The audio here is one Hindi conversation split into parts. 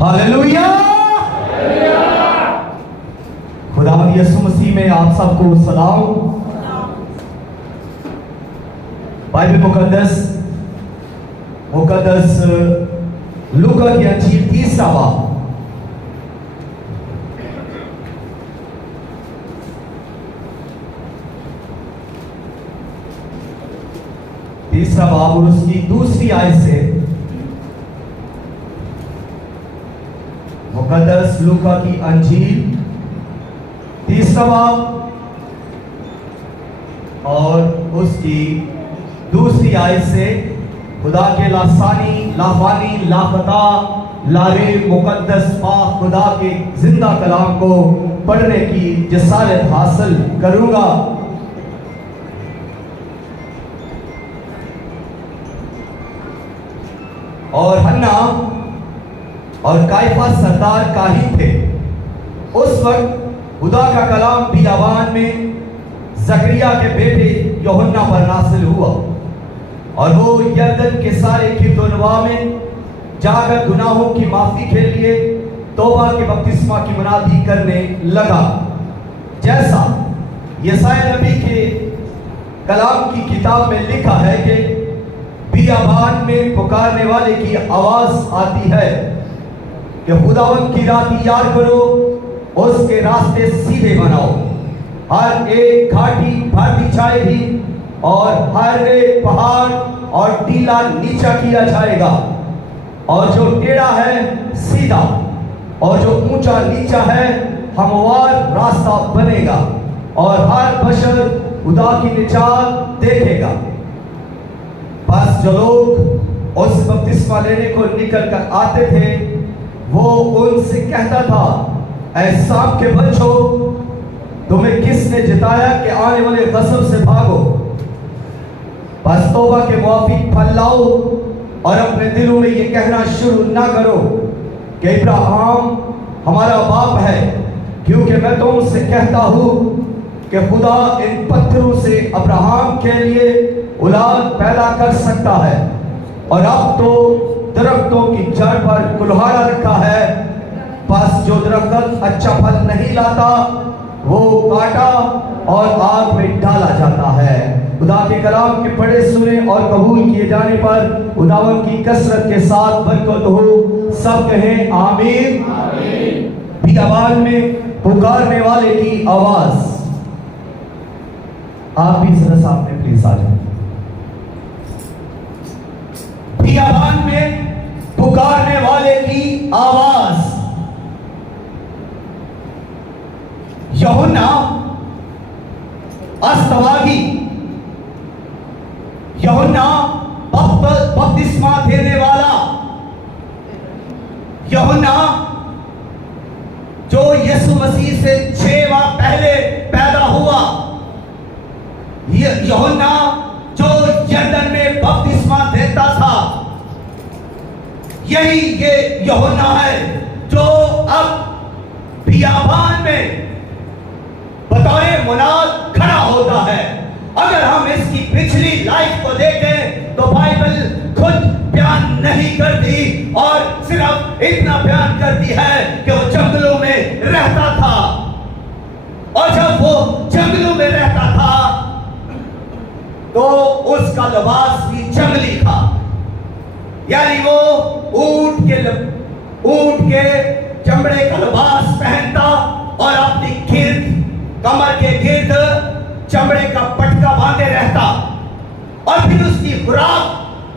हालेलुया। खुदावंद यीशु मसीह में आप सबको सलाम। बाइबल मुकद्दस लूका की अंजील 30 बाब, और उसकी दूसरी आयत से मुकद्दस लूका की अंजील 30 बाब और उसकी दूसरी आयत से खुदा के लासानी लाफानी लापता लारे मुकद्दस पाक खुदा के जिंदा कलाम को पढ़ने की जसारत हासिल करूंगा। और हन्ना और काइफा सरदार काहिन थे। उस वक्त खुदा का कलाम बियाबान में जकरिया के बेटे यूहन्ना पर नासिल हुआ और वो यरदन के सारे किरदोनवा में जाकर गुनाहों की माफी के लिए तौबा के बपतिस्मा की मुनादी करने लगा। जैसा यशायाह नबी के कलाम की किताब में लिखा है कि बियाबान में पुकारने वाले की आवाज आती है कि खुदावंद की राह तैयार करो, उसके रास्ते सीधे बनाओ। हर एक घाटी भर दी जाएगी और हर एक पहाड़ और टीला नीचा किया जाएगा, और जो टेढ़ा है सीधा और जो ऊंचा नीचा है हमवार रास्ता बनेगा, और हर बशर खुदा की निजात देखेगा। बस जो लोग उस बपतिस्मा लेने को निकल कर आते थे वो उनसे कहता था, ऐ सांप के बच्चों, तुम्हें किसने जिताया कि आने वाले गज़ब से भागो। बस तौबा के मुआफिक फल लाओ और अपने दिलों में ये कहना शुरू ना करो कि इब्राहिम हमारा बाप है, क्योंकि मैं तुमसे कहता हूं कि खुदा इन पत्थरों से अब्राहम के लिए औलाद पैदा कर सकता है। और अब तो दरख्तों की जड़ पर कुल्हाड़ा रखा है, बस जो दरख्त अच्छा फल नहीं लाता वो काटा और आग में डाला जाता है। खुदा के कलाम के पढ़े सुने और कबूल किए जाने पर खुदावन की कसरत के साथ बरकत हो। सब कहें आमीन। बियाबान में पुकारने वाले की आवाज। आप भी जरा सामने प्लीज आ जाए। बियाबान में पुकारने वाले की आवाज। यूहन्ना अस्तवागी, यूहन्ना बपतिस्मा देने वाला, यूहन्ना जो यीशु मसीह से 6 माह पहले पैदा हुआ, यूहन्ना जो यरदन में बपतिस्मा देता था, यही ये यूहन्ना है जो अब बियाबान में बतौरे मुनाद खड़ा होता है। अगर हम इसकी पिछली लाइफ को देखें तो बाइबल खुद बयान नहीं करती और सिर्फ इतना बयान करती है कि वो जंगलों में रहता था, और जब वो जंगलों में रहता था तो उसका लिबास भी जंगली था, यानी वो ऊंट के चमड़े का लिबास पहनता और अपनी गिर्द कमर के गिर्द चमड़े का पटका बांधे रहता। और फिर उसकी खुराक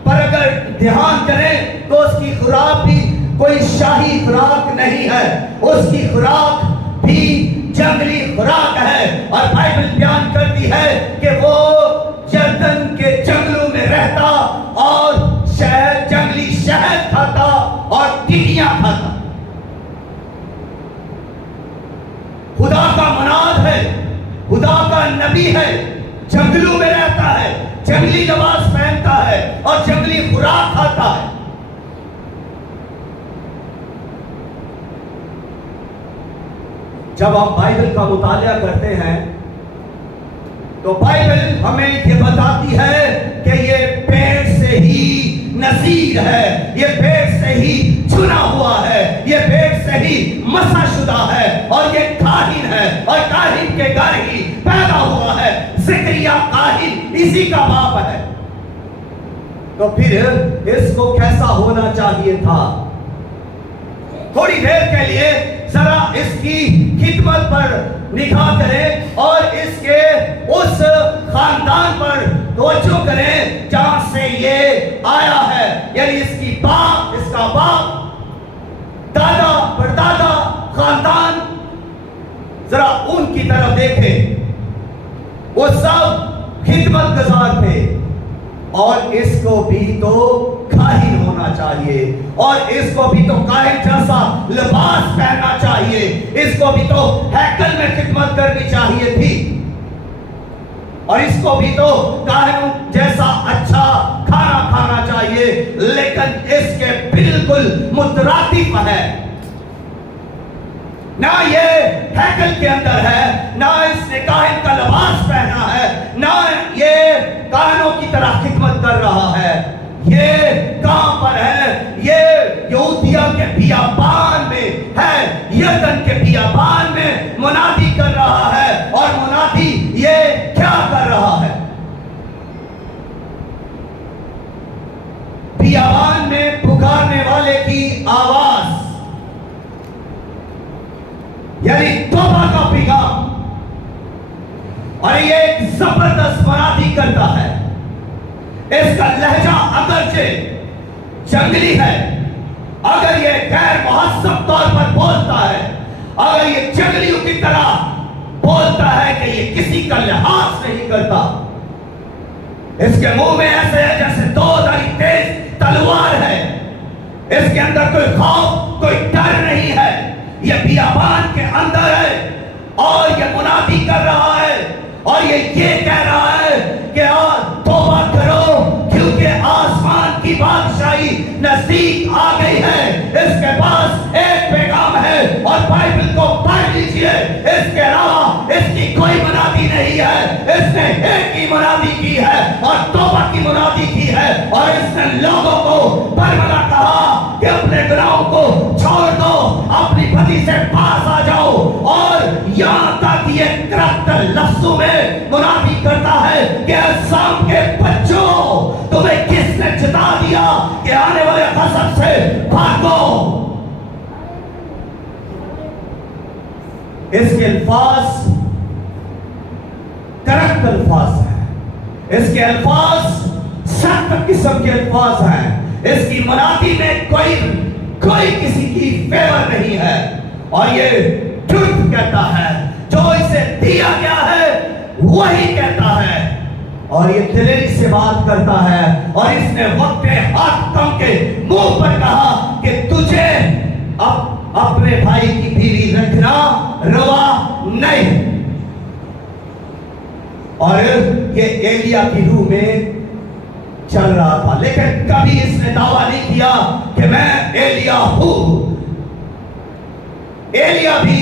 पर अगर ध्यान करें तो उसकी खुराक भी कोई शाही खुराक नहीं है, उसकी खुराक भी जंगली खुराक है। और बाइबल बयान करती है कि वो यरदन के जंगलों में रहता और जंगली शहद खाता और टिड्डियां खाता। खुदा का मुनाद है, खुदा का नबी है, जंगलों में रहता है, जंगली लिबास पहनता है और जंगली खुराक खाता है। जब हम बाइबल का मुतालिया करते हैं तो बाइबल हमें ये बताती है कि ये पेड़ से ही नसीर है, ये पेड़ से ही चुना हुआ है, ये इसी का बाप है, तो फिर इसको कैसा होना चाहिए था? थोड़ी देर के लिए जरा इसकी खिदमत पर निगाह करें और इसके उस खानदान पर तवज्जो करें जहां से ये आया है, यानी इसका बाप, दादा, परदादा, खानदान, जरा उनकी तरफ देखें। वो सब खिदमत गुजार थे और इसको भी तो काहिन होना चाहिए, और इसको भी तो काहिन जैसा लिबास पहनना चाहिए, इसको भी तो हैकल में खिदमत करनी चाहिए थी, और इसको भी तो काहिन जैसा अच्छा खाना खाना चाहिए। लेकिन इसके बिल्कुल मुतरातिफ है, ना ये हैकल के अंदर है, ना इसने काहिन का लिबास पहना है, ना ये काहिनों की तरह खिदमत कर रहा है। ये कहां पर है? ये यहूदिया के बियाबान में है, यरदन के बियाबान में मुनादी कर रहा है। और मुनादी ये क्या कर रहा है? बियाबान में पुकारने वाले की आवाज, यानी तौबा का पैगाम, और ये एक जबरदस्त मुनादी करता है। इसका लहजा अगरचे जंगली है, अगर ये गैर मुहस्सब तौर पर बोलता है, अगर ये जंगलियों की तरह बोलता है कि ये किसी का लिहाज नहीं करता, इसके मुंह में ऐसे है जैसे दो धारी तेज तलवार है, इसके अंदर कोई खौफ, कोई डर नहीं है। ये बियाबान के अंदर है और ये मुनादी कर रहा है, और ये कह रहा है कि तौबा करो क्योंकि आसमान की बादशाही नजदीक आ गई है। इसके पास एक पैगाम है, और बाइबल को पढ़ लीजिए, इसके अलावा इसकी कोई मुनादी नहीं है। इसने एक ही मुनादी की है और तौबा की मुनादी की है, और इसने लोगों को बरमला कहा कि अपने गुनाहों को छोड़ दो, अपनी बदी से पास आ जाओ। और यहां तक ये तिहत्तर लफ्जों में मुनादी करता है कि शाम के बच्चों, तुम्हें किसने चिता दिया कि आने वाले गज़ब से भागो। इसके अल्फाज करक अल्फाज हैं, इसके अल्फाज सख्त किस्म के अल्फाज हैं। इसकी मुनादी में कोई किसी की फेवर नहीं है, और ये ट्रुथ कहता है, जो इसे दिया गया है वही कहता है, और ये दिलेरी से बात करता है। और इसने वक्त हाकिम के मुंह पर कहा कि तुझे अपने भाई की बीवी रखना रवा नहीं। और ये एलिया की रूह में चल रहा था, लेकिन कभी इसने दावा नहीं किया कि मैं एलिया हूं। एलिया भी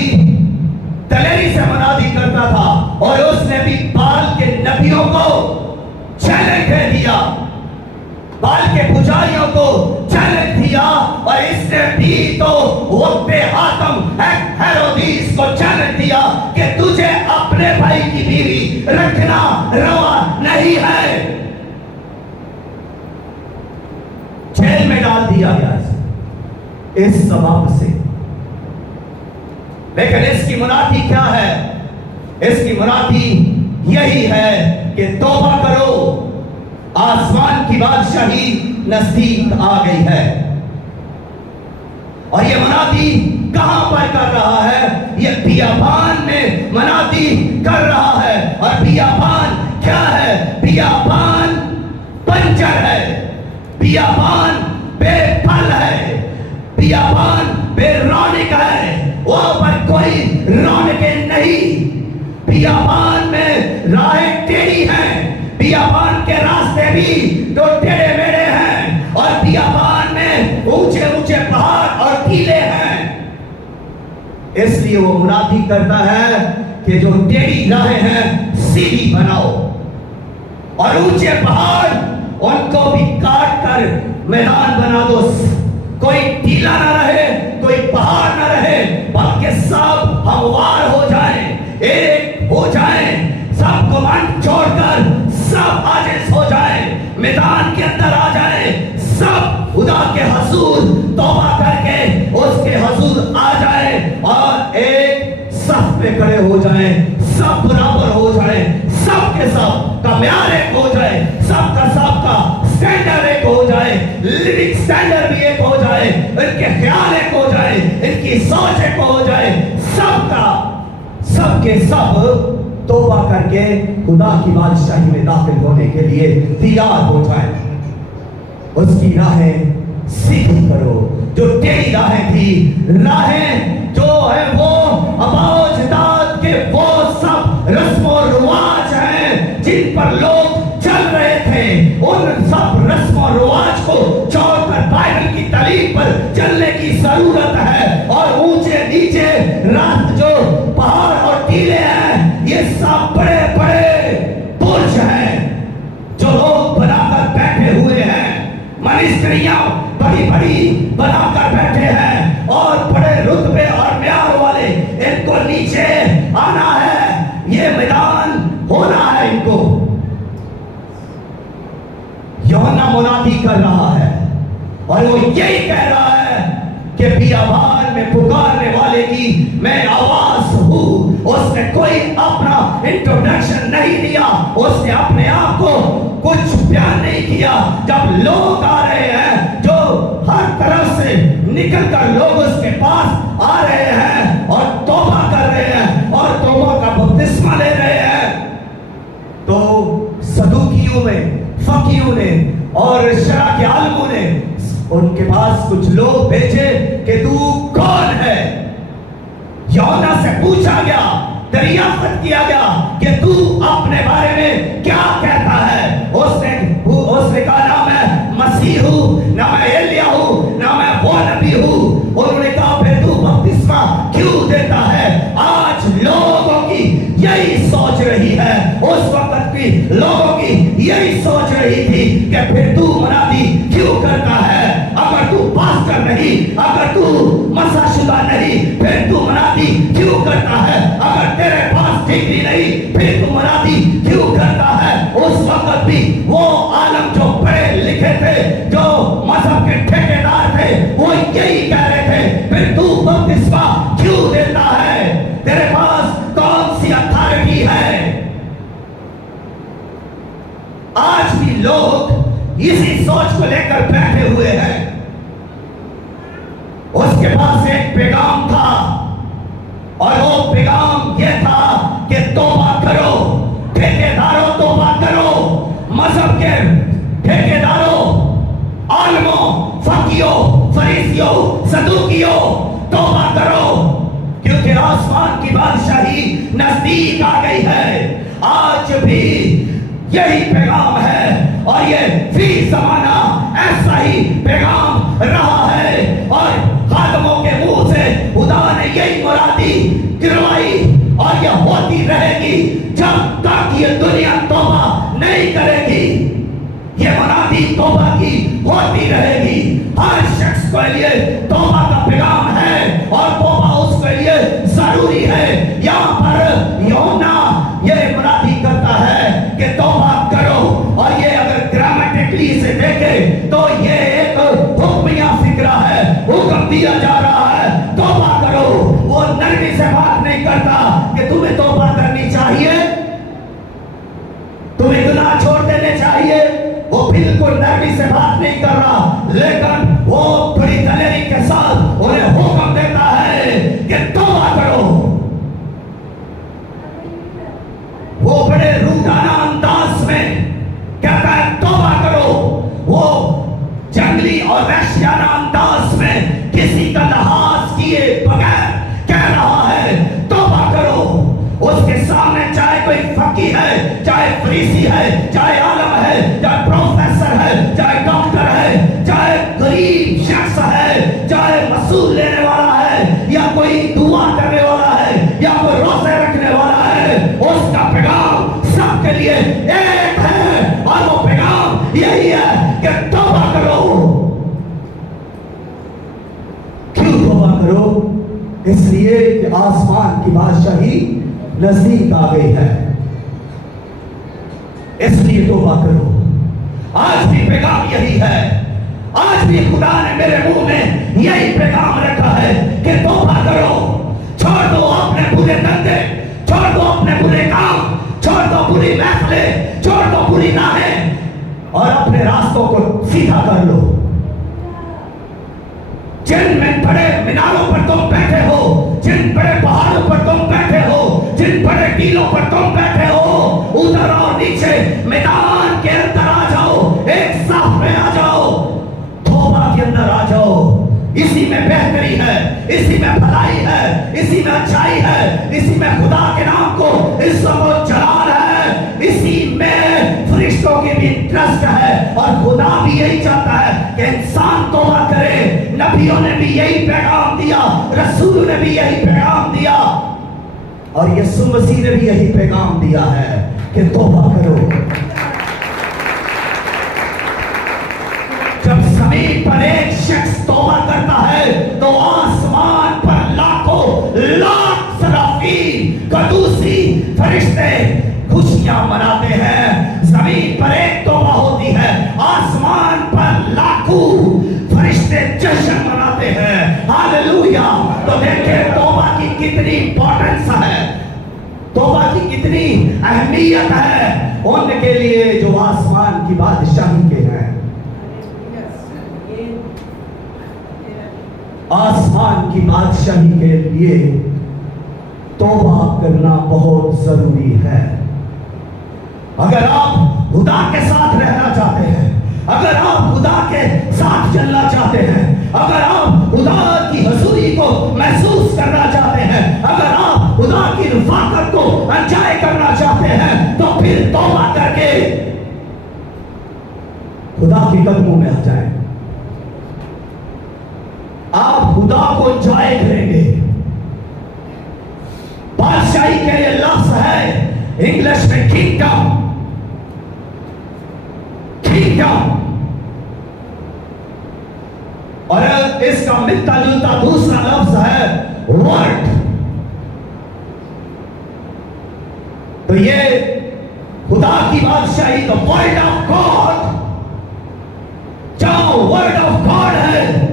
दलेरी से मुनादी करता था, और उसने भी बाल के नबियों को चैलेंज दे दिया, बाल के पुजारियों को चैलेंज दिया। और इसने भी तो वक्ते हाकिम हेरोदिस को चैलेंज दिया कि तुझे अपने भाई की बीवी रखना रवा नहीं है। जेल में डाल दिया गया इस सबब से। लेकिन इसकी मुनादी क्या है? इसकी मुनादी यही है कि तौबा करो, आसमान की बादशाही नजदीक आ गई है। और ये मुनादी कहां पर कर रहा है? ये बियाबान में मुनादी कर रहा है। और बियाबान क्या है? बियाबान बंजर है, बियाबान बेफल है, बियाबान बेरौनक है, वहां पर कोई रौनकें नहीं। बियाबान में राहें टेढ़ी हैं, बियाबान के रास्ते भी तो टेढ़े मेढ़े हैं, और बियाबान में ऊंचे ऊंचे पहाड़ और टीले हैं। इसलिए वो मुनादी करता है कि जो टेढ़ी राहें हैं सीधी बनाओ, और ऊंचे पहाड़ उनको भी काट कर मैदान बना दो। कोई टीला ना रहे, कोई पहाड़ ना रहे, बल्कि सब हमवार हो जाए, एक हो जाए, सब कमांड छोड़कर सब जाए, सब बराबर हो जाए, सब के सब का म्यार एक हो जाए, सबका सबका स्टैंडर्ड एक हो जाए, लिविंग स्टैंडर्ड भी एक हो जाए, इनके ख्याल एक हो जाए, इनकी सोच एक हो जाए, सबका सबके सब तौबा करके खुदा की बादशाही में दाखिल होने के लिए तैयार हो जाए। उसकी राहें सीधी करो, जो टेढ़ी राहें थी, राहें जो है वो अबाउजदाद के वो सब रस्म और रिवाज हैं जिन पर लोग चल रहे थे, उन सब रस्म और रिवाज को छोड़कर बाइबल की तालीम पर चलने की जरूरत है। और ऊंचे नीचे रात जो पहाड़ और टीले हैं, ये सब बड़े बड़े बुर्ज हैं जो लोग बनाकर बैठे हुए हैं, मनीस्त्रियां बड़ी बड़ी बनाकर बैठे हैं और बड़े रुतबे और म्यार वाले, इनको नीचे आना है, ये मैदान होना है इनको। यूहन्ना मुनादी कर रहा है और वो यही कह रहा है कि बियाबान में पुकारने वाले की मैं आवाज हूं। उसने कोई अपना इंट्रोडक्शन नहीं दिया, उसने अपने आप को कुछ बयान नहीं किया। जब लोग आ रहे हैं, जो हर तरफ से निकलकर लोग उसके पास आ रहे हैं और तौबा कर रहे हैं और तौबा का बपतिस्मा ले रहे हैं, तो सदूकियों में, फकीयों ने और शरा के आलमों ने उनके पास कुछ लोग भेजे कि तू कौन है। यूहन्ना से पूछा गया, दरियाफ्त किया गया कि तू अपने बारे में क्या कहता है। उसने कहा ना मैं मसीह हूं, ना मैं एलिया हूं, ना मैं वो नबी हूं। उन्होंने कहा फिर तू बपतिस्मा क्यों देता है। आज लोगों की यही सोच रही है, उस वक्त की लोगों की यही सोच रही थी कि फिर तू मुनादी क्यों करता है। अगर तू पास्टर नहीं, अगर तू मसाशुदा नहीं, फिर तू मुनादी क्यों करता है। अगर तेरे पास डिग्री नहीं, फिर तू मुनादी क्यों करता है। उस वक्त भी वो आलम जो पढ़े लिखे थे, जो मजहब के ठेकेदार थे, वो यही कह रहे थे फिर तू बपतिस्मा क्यों देता है, तेरे पास कौन सी अथॉरिटी है। आज भी लोग इसी सोच को लेकर बैठे हुए हैं। उसके पास एक पैगाम था और वो पैगाम ये था कि तौबा करो, ठेकेदारों तौबा करो, मजहब के ठेकेदारों, आलमों, फकीयों, फरीसियों, सदूकियों, तौबा करो, क्योंकि आसमान की बादशाही नजदीक आ गई है। आज भी यही पैगाम है और ये फी जमाना ऐसा ही पैगाम रहा है और खादमों के मुंह से खुदा ने यही मुरादी गिरवाई और यह होती रहेगी जब तक ये दुनिया तौबा नहीं करेगी। ये मुरादी तौबा की होती रहेगी। हर शख्स के लिए तौबा का पैगाम है और तौबा उसके लिए जरूरी है। यहाँ पर यूहन्ना ये मुरादी करता है कि तौबा करो, और ये अगर ग्रामेटिकली से देखे तो ये एक हुक्मिया फिक्रा है, हुक्म दिया जा रहा है तौबा करो। वो नरमी से बात नहीं करता कि तुम्हें तौबा करनी चाहिए, तुम्हें गुनाह छोड़ देने चाहिए, वो बिल्कुल नरमी से बात नहीं कर रहा, लेकिन वो बड़ी दलेरी के साथ उन्हें हुक्म देता है कि तौबा करो। वो बड़े रूडाना अंदाज में कहता है तौबा करो, वो जंगली और वहशियाना अंदाज में किसी का लिहाज किए बगैर कह रहा है तौबा करो। उसके सामने चाहे कोई फकी है, चाहे फरीसी है, चाहे आलम है, चाहे प्रोफेसर है, चाहे डॉक्टर है, चाहे गरीब शख्स है, चाहे वसूल लेने वाला है या कोई दुआ करने वाला है या कोई रोजे रखने वाला है, उसका पैगाम सबके लिए एक है और वो पैगाम यही है कि तौबा करो। क्यों तौबा करो? इसलिए कि आसमान की बादशाही नजदीक आ गई है, इसलिए तौबा करो। आज भी पैगाम यही है, आज भी खुदा ने मेरे मुंह में यही पैगाम रखा है कि तौबा करो, छोड़ दो अपने बुरे धंधे, छोड़ जरूरी ना है, और अपने रास्तों को सीधा कर लो। जिन में बड़े मीनारों पर तुम बैठे हो, जिन बड़े पहाड़ों पर तुम बैठे हो, जिन बड़े टीलों पर तुम बैठे हो, उधर और नीचे मैदान के अंदर आ जाओ, एक साथ में आ जाओ, तौबा के अंदर आ जाओ। इसी में बेहतरी है, इसी में भलाई है, इसी में अच्छाई है, इसी में खुदा के नाम को इज्जत और जलाल है, इसी में फरिश्तों की भी ट्रस्ट है। और खुदा भी यही चाहता है कि इंसान तौबा करे। नबियों ने भी यही पैगाम दिया, रसूल ने भी यही पैगाम दिया, और यीशु मसीह ने भी यही पैगाम दिया है कि तौबा करो। जब जमीन पर एक शख्स तौबा करता है तो आसमान पर लाखों लाख सराफील कदूसी फरिश्ते खुशियां मनाते हैं। जमीन पर एक तौबा होती है, आसमान पर लाखों फरिश्ते जश्न मनाते हैं। हालेलुया। तो देखिए तौबा की कितनी इंपॉर्टेंस है, तौबा की कितनी अहमियत है उनके लिए जो आसमान की बादशाही के हैं। आसमान की बादशाही के लिए तौबा करना बहुत जरूरी है। अगर आप खुदा के साथ रहना चाहते हैं, अगर आप खुदा के साथ चलना चाहते हैं, अगर आप खुदा की हुजूरी को महसूस करना चाहते हैं, अगर आप खुदा की रफ़ाकत को एंजॉय करना चाहते हैं, तो फिर तौबा करके खुदा के कदमों में आ जाएं। आप खुदा को एंजॉय करेंगे। बादशाही के लिए लफ्ज है इंग्लिश में किंगडम, किंगडम, और इसका मिलता जुलता दूसरा लफ्ज है वर्ल्ड। तो ये खुदा की बादशाही, द वर्ल्ड ऑफ गॉड, जहां वर्ल्ड ऑफ गॉड है,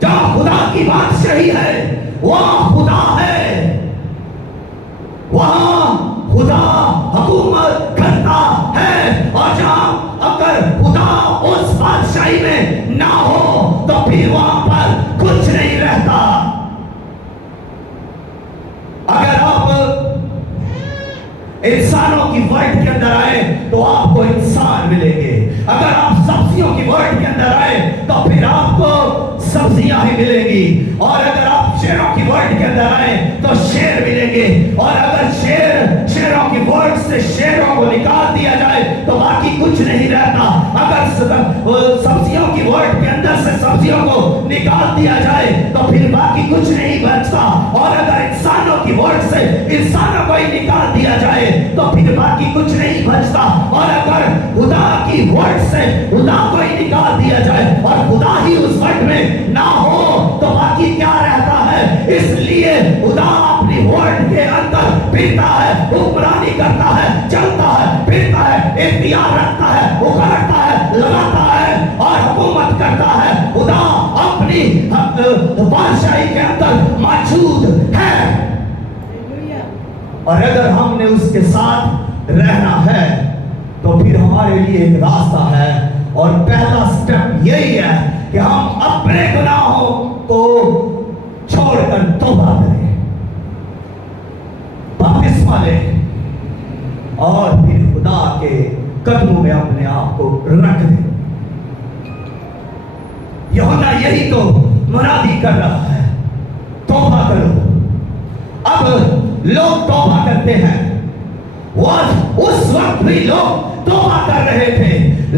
जहां खुदा की बादशाही है, वहां खुदा है, वहां खुदा हुकूमत करता है। और जहां अगर खुदा उस बादशाही में ना हो तो फिर वहां पर कुछ नहीं रहता। अगर आप इंसानों की वर्ल्ड के अंदर आए तो आपको इंसान मिलेंगे, अगर आप सब्जियों की वर्ल्ड के अंदर आए तो फिर आपको सब्जियां ही मिलेंगी, और अगर आप शेरों की वर्ल्ड के अंदर आए तो शेर मिलेंगे, और अगर शेरों की वर्ल्ड से शेरों को निकाल दिया जाए तो बाकी कुछ नहीं रहता। अगर सब्जियों की वर्ल्ड के अंदर से सब्जियों को निकाल दिया जाए तो फिर बाकी कुछ नहीं बचता, और अगर इंसानों की वर्ल्ड से इंसानों को ही निकाल दिया जाए तो फिर बाकी कुछ नहीं बचता, और अगर खुदा की वर्ल्ड से खुदा को ही निकाल दिया जाए और खुदा ही उस वर्ल्ड में ना हो तो बाकी क्या रहता है। इसलिए खुदा अपनी वर्ल्ड के अंदर फिरता है, हुक्मरानी करता है, चलता है, फिरता है, इख्तियार रखता है, उखाड़ता है, लगाता है और हुकूमत करता है। खुदा अपनी बादशाही के अंदर मौजूद है, और अगर हमने उसके साथ रहना है तो फिर हमारे लिए एक रास्ता है, और पहला स्टेप यही है कि हम अपने गुनाहों को छोड़कर तौबा करें, बपतिस्मा लें, और फिर खुदा के कदमों में अपने आप को रख दें। यूहन्ना यही तो मुनादी कर रहा है, तौबा करो। अब लोग तौबा करते हैं, उस वक्त भी लोग तौबा कर रहे थे,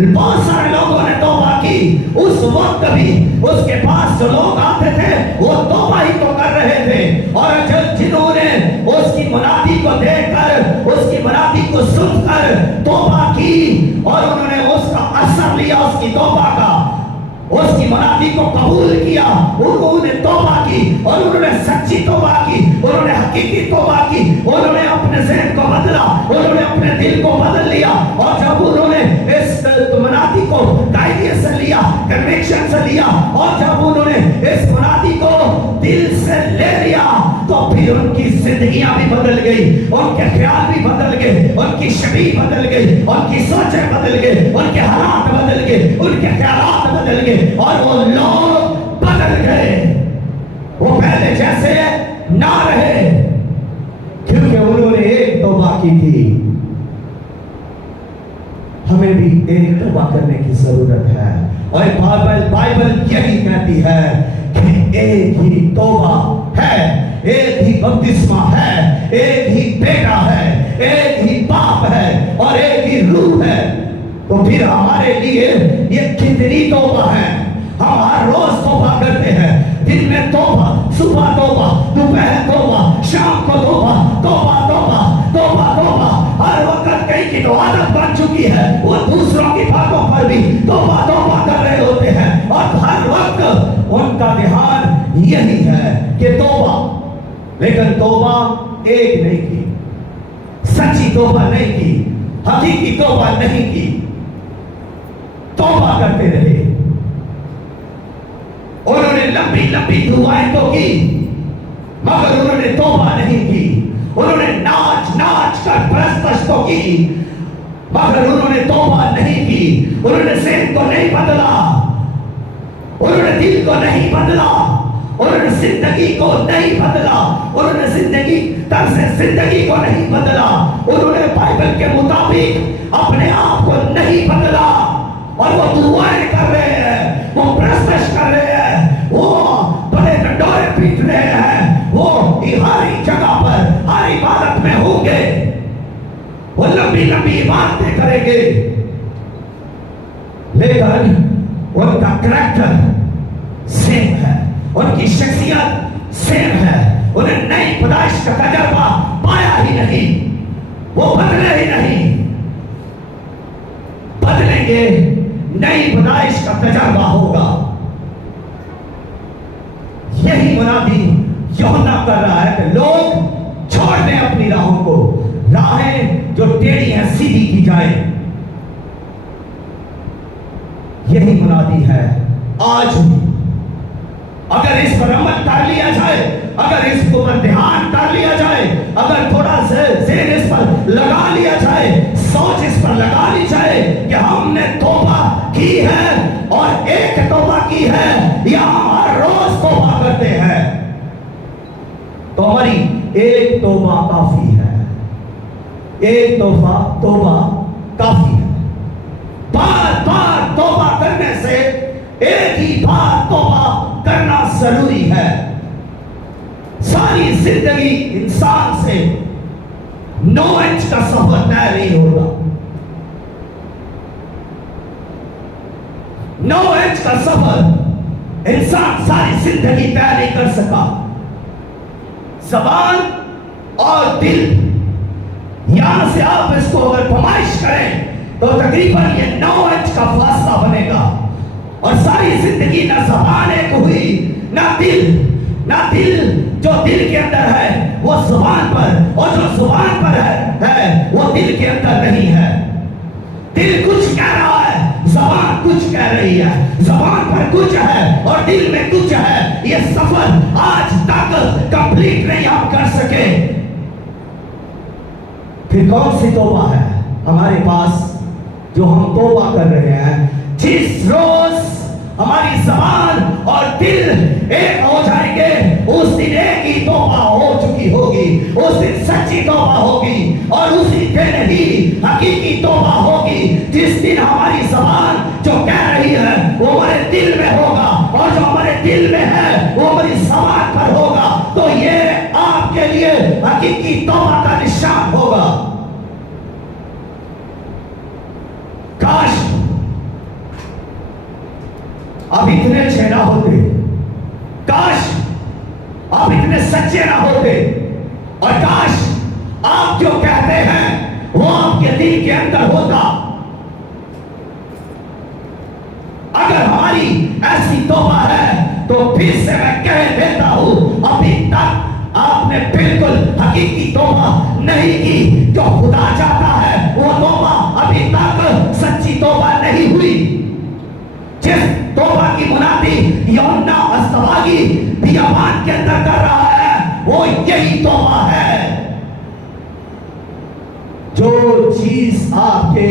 बहुत सारे लोगों ने तौबा की। उस वक्त भी उसके पास जो लोग आते थे वो तौबा ही तो कर रहे थे, और जिन्होंने उसकी मुनादी को देखकर, उसकी मुनादी को सुनकर तौबा की और उन्होंने उसका असर लिया, उसकी तौबा का, उसकी मुनादी को कबूल किया, उन्होंने तौबा की, और उन्होंने सच्ची तौबा की, उन्होंने हकीकी तौबा की, उन्होंने अपने ज़हन को बदला, उन्होंने अपने दिल को बदल लिया, और जब उन्होंने इस मुनादी को कायदे से लिया, कन्विक्शन से लिया, और जब उन्होंने इस मुनादी को दिल से ले लिया तो फिर उनकी जिंदगी जिंदगियां भी बदल गई, उनके ख्याल भी बदल गए, उनकी शरीर बदल गई, उनकी सोचें बदल गए, उनके हालात बदल गए, उनके ख्यालात बदल गए और वो लोग बदल गए। वो पहले जैसे ना रहे, क्योंकि उन्होंने एक तौबा की थी। हमें भी एक तौबा करने की जरूरत है और बाइबल यही कहती है कि एक ही तौबा है, एक ही बपतिस्मा है, एक ही बेटा है, एक ही बाप है और एक ही रूह है। तो फिर हमारे लिए ये कितनी तौबा है? हम हर रोज तौबा करते हैं, दिन में तौबा, सुबह तौबा, दोपहर तौबा, शाम को तौबा, तौबा तौबा तौबा तौबा। हर वक्त कई की तो आदत बन चुकी है, वो दूसरों की बातों पर भी तौबा तौबा कर रहे होते हैं और हर वक्त उनका ध्यान यही है कि तौबा, लेकिन तौबा एक नहीं की, सच्ची तौबा नहीं की, हकीकी तौबा नहीं की। तौबा करते रहे, उन्होंने लंबी लंबी दुआएं तो की, मगर उन्होंने तौबा नहीं की। उन्होंने नाच नाच कर प्रस्तुत तो की, मगर उन्होंने तौबा नहीं की। उन्होंने सिर को नहीं बदला, उन्होंने दिल को नहीं बदला, उन्होंने जिंदगी को नहीं बदला, उन्होंने जिंदगी तर्ज जिंदगी को नहीं बदला, उन्होंने बाइबल के मुताबिक अपने आप को नहीं बदला। और वो दुआएं कर रहे हैं, वो प्रस्तुत कर रहे हैं, वो बड़े डंडोरे पीट रहे हैं, वो हर जगह पर हर इबादत में होंगे, वो लंबी लंबी इबादतें करेंगे, लेकिन उनका करैक्टर सेम है, उनकी शख्सियत सेम है। उन्हें नई पैदाइश का तजर्बा पाया ही नहीं, वो बदले ही नहीं। बदलेंगे, नई पैदाइश का तजर्बा होगा। यही मुनादी यूहन्ना कर रहा है कि लोग छोड़ दें अपनी राहों को, राहें जो टेढ़ी हैं सीधी की जाए। यही मुनादी है आज भी। अगर इस पर अमल कर लिया जाए, अगर इस पर ध्यान कर लिया जाए, अगर थोड़ा ज़हन इस पर लगा लिया जाए, सोच इस पर लगा ली जाए कि हमने तौबा की है और एक तौबा की है या हम हर रोज तौबा करते हैं, तो हमारी एक तौबा काफी है। एक तौबा काफी है। बार बार तौबा करने से एक ही बार तौबा करना जरूरी है। सारी जिंदगी इंसान से 9 इंच का सफर तय नहीं होगा। 9 इंच का सफर इंसान सारी जिंदगी तय नहीं कर सका। जबान और दिल, यहां से आप इसको अगर फरमाइश करें तो तकरीबन ये 9 इंच का फासला बनेगा और सारी जिंदगी ना जबान एक हुई, ना दिल जो दिल के अंदर है वो जुबान पर, और जो जुबान पर है वो दिल के अंदर नहीं है। दिल कुछ कह रहा है, जुबान कुछ कह रही है, जुबान पर कुछ है और दिल में कुछ है। ये सफर आज तक कंप्लीट नहीं हम कर सके। फिर कौन सी तौबा है हमारे पास जो हम तौबा कर रहे हैं? जिस रोज हमारी जबान और दिल एक हो जाएंगे, उस दिन एक ही तौबा हो चुकी होगी, उस दिन सच्ची तौबा होगी और उसी दिन ही हकीकी तौबा होगी। जिस दिन हमारी जबान जो कह रही है वो हमारे दिल में होगा और जो हमारे दिल में है वो हमारी जबान पर होगा, तो ये आपके लिए हकीकी तौबा का निशान होगा। काश आप इतने अच्छे ना होते, काश आप इतने सच्चे ना होते, और काश आप जो कहते हैं वो आपके दिल के अंदर होता। अगर हमारी ऐसी तौबा है तो फिर से मैं कह देता हूं, अभी तक आपने बिल्कुल हकीकी तौबा नहीं की। जो खुदा चाहता है वो तौबा अभी तक सच्ची तौबा नहीं हुई। जिस तौबा की मुनादी यूहन्ना अस्तवागी बियाबान के अंदर कर रहा है वो यही तौबा है। जो चीज आपके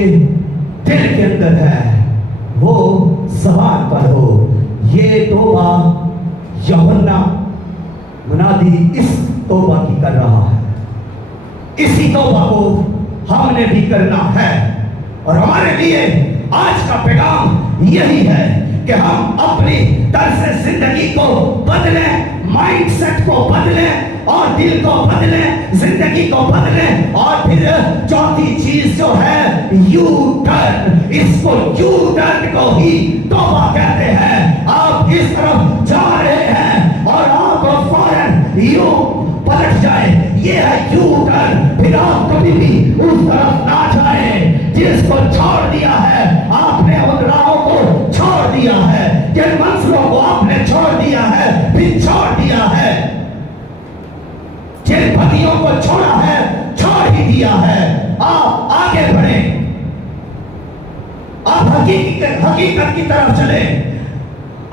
दिल के अंदर है वो ज़बान पर हो। ये तौबा यूहन्ना मुनादी इस तौबा की कर रहा है। इसी तौबा को हमने भी करना है और हमारे लिए आज का पैगाम यही है कि हम अपनी तर्ज जिंदगी को बदलें, माइंडसेट को बदलें और दिल को बदलें, जिंदगी को बदलें। और फिर चौथी चीज जो है यू टर्न, इसको यू टर्न को ही तौबा कहते हैं। आप इस तरफ जा रहे हैं और आपको फौरन यू पलट जाए, ये है यू टर्न। फिर आप कभी भी उस तरफ ना जाए जिसको छोड़ दिया है आपने, उन राहों को छोड़ दिया है, जिन मंजिलों को आपने छोड़ दिया है, फिर छोड़ दिया है, जिन पतियों को छोड़ा है, छोड़ ही दिया है। आप आगे बढ़े, आप हकीकत की तरफ चले,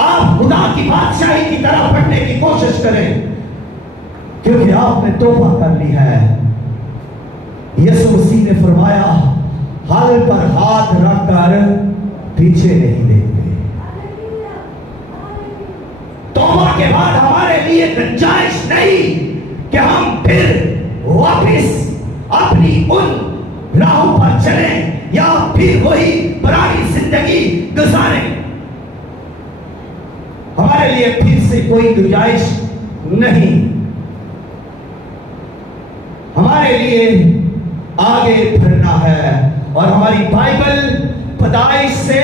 आप खुदा की बादशाही की तरफ बढ़ने की कोशिश करें, क्योंकि आपने तौबा कर ली है। यीशु मसीह ने फरमाया हल पर हाथ रखकर पीछे नहीं देखते। तौबा के बाद हमारे लिए गुंजाइश नहीं कि हम फिर वापस अपनी उन राहों पर चलें या फिर वही पुरानी जिंदगी गुजारें। हमारे लिए फिर से कोई गुंजाइश नहीं। हमारे लिए आगे बढ़ना है और हमारी बाइबल पैदाइश से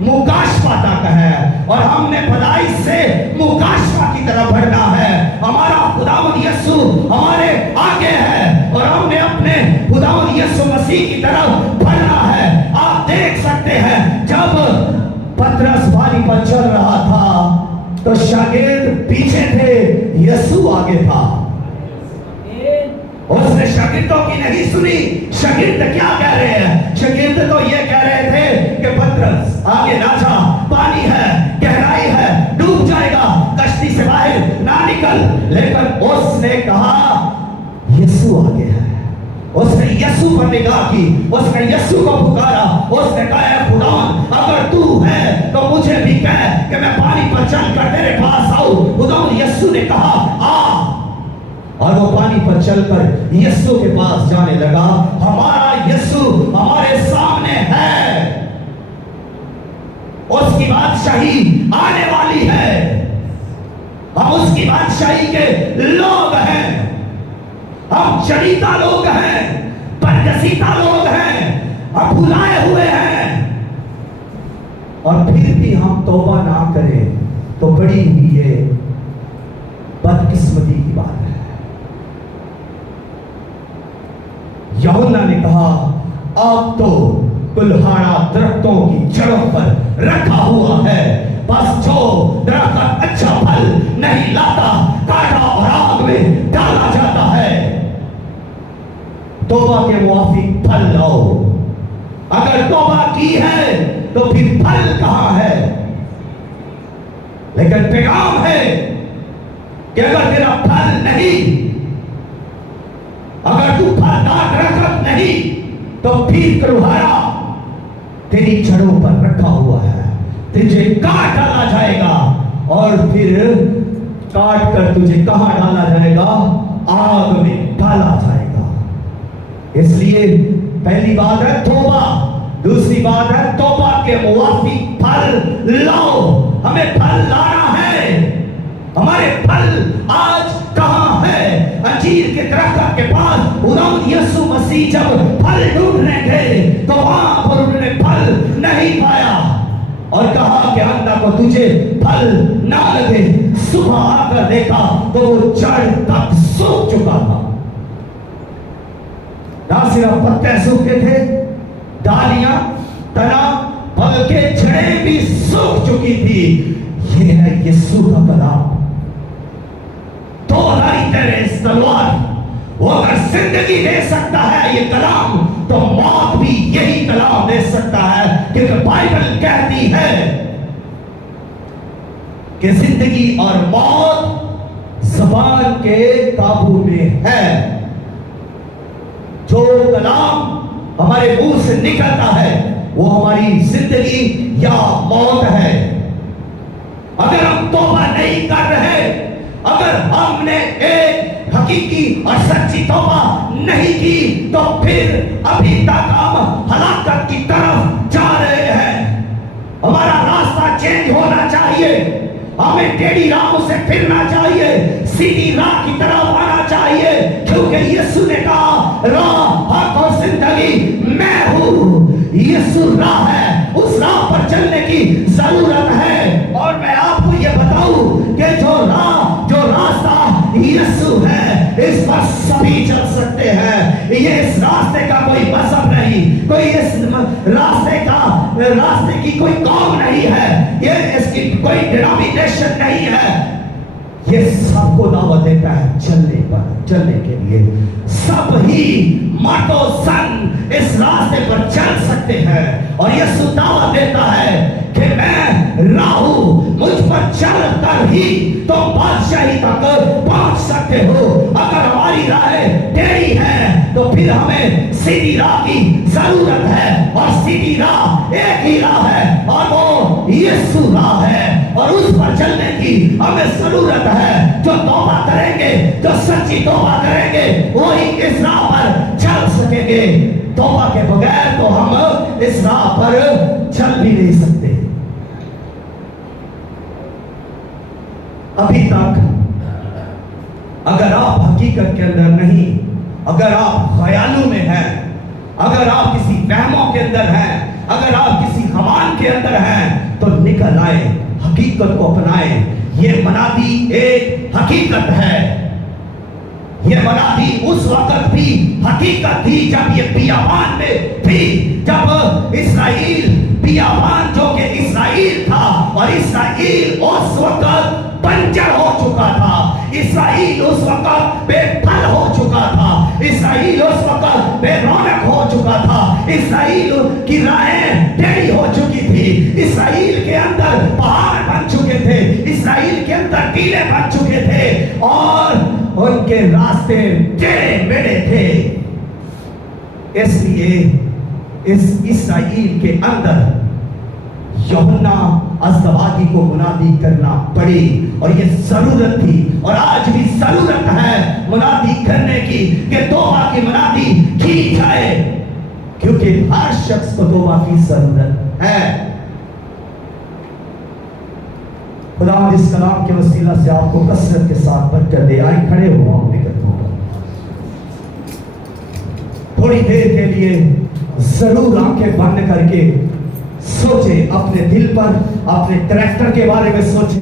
मुकाशफा तक है और हमने पैदाइश से मुकाशफा की तरफ बढ़ना है। हमारा खुदावंद यीशु हमारे आगे है और हमने अपने खुदावंद यीशु मसीह की तरफ बढ़ना है। आप देख सकते हैं जब पतरस पानी पर चल रहा था तो शागिर्द पीछे थे, यीशु आगे था। उसने शागिर्दों की नहीं सुनी। शागिर्द क्या कह रहे हैं? शागिर्द तो ये कह रहे थे कि पतरस आगे ना जा, पानी है, गहराई है, डूब जाएगा, कश्ती से बाहर ना निकल। लेकिन उसने कहा यीशु आगे है। उसने यीशु पर निगाह की, उसने यीशु को पुकारा, उसने कहा खुदावन अगर तू है तो मुझे भी कह कि मैं पानी पर चलकर तेरे पास आऊं। खुदावन यीशु ने कहा आ, और वो पानी पर चलकर यीशु के पास जाने लगा। हमारा यीशु हमारे सामने है, उसकी बादशाही आने वाली है, हम उसकी बादशाही के लोग हैं। हम चढ़ीता लोग हैं, परगसीता लोग हैं, हम भुलाए हुए हैं। और फिर भी हम तौबा ना करें तो बड़ी ही ये बदकिस्मती की बात है। यूहन्ना ने कहा अब तो कुल्हाड़ा दरख्तों की जड़ों पर रखा हुआ है, बस जो दरख्त अच्छा फल नहीं लाता काटा और आग में डाला जाता है। तौबा के मुआफिक फल लाओ। अगर तौबा की है तो फिर फल कहां है? लेकिन पैगाम है कि अगर तेरा फल नहीं, अगर तू फलदार दरख्त नहीं तो फिर कुल्हाड़ा तेरी जड़ों पर रखा हुआ है, तुझे काट डाला जाएगा और फिर काट कर तुझे कहां डाला जाएगा? आग में डाला जाएगा। इसलिए पहली बात है तौबा, दूसरी बात है तौबा के मुवाफिक फल लाओ। हमें फल लाना है। हमारे फल आज कहां है? अंजीर के दरख्त के पास खुदावंद यीशु मसीह जब फल ढूंढने गए तो वहां पर उन्होंने फल नहीं पाया और कहा कि अंधा को तुझे फल ना लगे। सुबह आकर देखा तो वो जड़ तक सूख चुका था। ना सिर्फ पत्ते सूखे थे, डालियां, तना, बल्कि जड़ें भी सूख चुकी थी। ये है यीशु का कलाम। तो तेरे तलवार वो अगर जिंदगी दे सकता है ये कलाम, तो मौत भी यही कलाम दे सकता है। क्योंकि बाइबल कहती है कि जिंदगी और मौत ज़बान के काबू में है। जो कलाम हमारे मुंह से निकलता है वो हमारी जिंदगी या मौत है। अगर हम तौबा नहीं कर रहे, अगर हमने एक हकीकी और सच्ची तौबा नहीं की, तो फिर अभी तक हम हलाकत की तरफ जा रहे हैं। हमारा रास्ता चेंज होना चाहिए, हमें टेढ़ी राहों से फिरना चाहिए, सीधी राह की तरफ आना चाहिए, क्योंकि यीशु ने कहा राह हक और जिंदगी मैं हूं। यीशु राह है, उस राह पर चलने की जरूरत है। और मैं आपको यह बताऊं कि जो रास्ता यीशु है, इस पर सभी चल सकते हैं। ये इस रास्ते का कोई मजहब नहीं, कोई इस रास्ते की कोई कौम नहीं है, ये इसकी कोई डिनोमिनेशन नहीं है। ये सबको दावत देता है चलने के लिए। सब ही मर्दो सन इस रास्ते पर चल सकते हैं। और यीशु दावत देता है कि मैं राह हूं, मुझ पर चल कर ही तुम बादशाही तक पहुंच सकते हो। अगर हमारी राहें टेढ़ी हैं तो फिर हमें सीधी राह की जरूरत है, और सीधी राह एक ही राह है, और वो यीशु राह है, और उस पर चलने की हमें जरूरत है। जो तौबा करेंगे, जो सच्ची तौबा करेंगे, वही इस राह पर चल सकेंगे। तौबा के बगैर तो हम इस राह पर चल भी नहीं सकते। अभी तक अगर आप हकीकत के अंदर नहीं, अगर आप ख्यालों में हैं, अगर आप किसी वहमों के अंदर हैं, अगर आप किसी खमान के अंदर हैं, तो निकल आए, हकीकत को अपनाएं। ये मनादी एक हकीकत है। ये मनादी उस वक्त भी हकीकत थी जब ये बियाबान में थी, जब इस्राएल बियाबान जो कि इस्राएल था, और इस्राएल उस वक्त बंजर हो चुका था, इस्राएल उस वक्त बेफल हो चुका था, इस्राएल उस वक्त बेरौनक हो चुका था, इस्राएल की राहें टेढ़ी हो चुकी थी, इस्राएल के अंदर पहाड़ बन चुके थे, इस्राएल के अंदर टीले बन चुके थे, और उनके रास्ते टेढ़े मेढ़े थे। इसलिए इस इस्राएल के अंदर यूहन्ना अज़दवाजी को मुनादी करना पड़ी, और ये जरूरत थी, और आज भी जरूरत है मुनादी करने की, कि तौबा की मुनादी की जाए, क्योंकि हर शख्स को तौबा की जरूरत है। खुदा इस कलाम के वसीला से आपको कसरत के साथ बरकत दे। आए खड़े हो, आप निकट हो, थोड़ी देर के लिए जरूर आंखें बंद करके सोचे, अपने दिल पर, अपने करैक्टर के बारे में सोचे।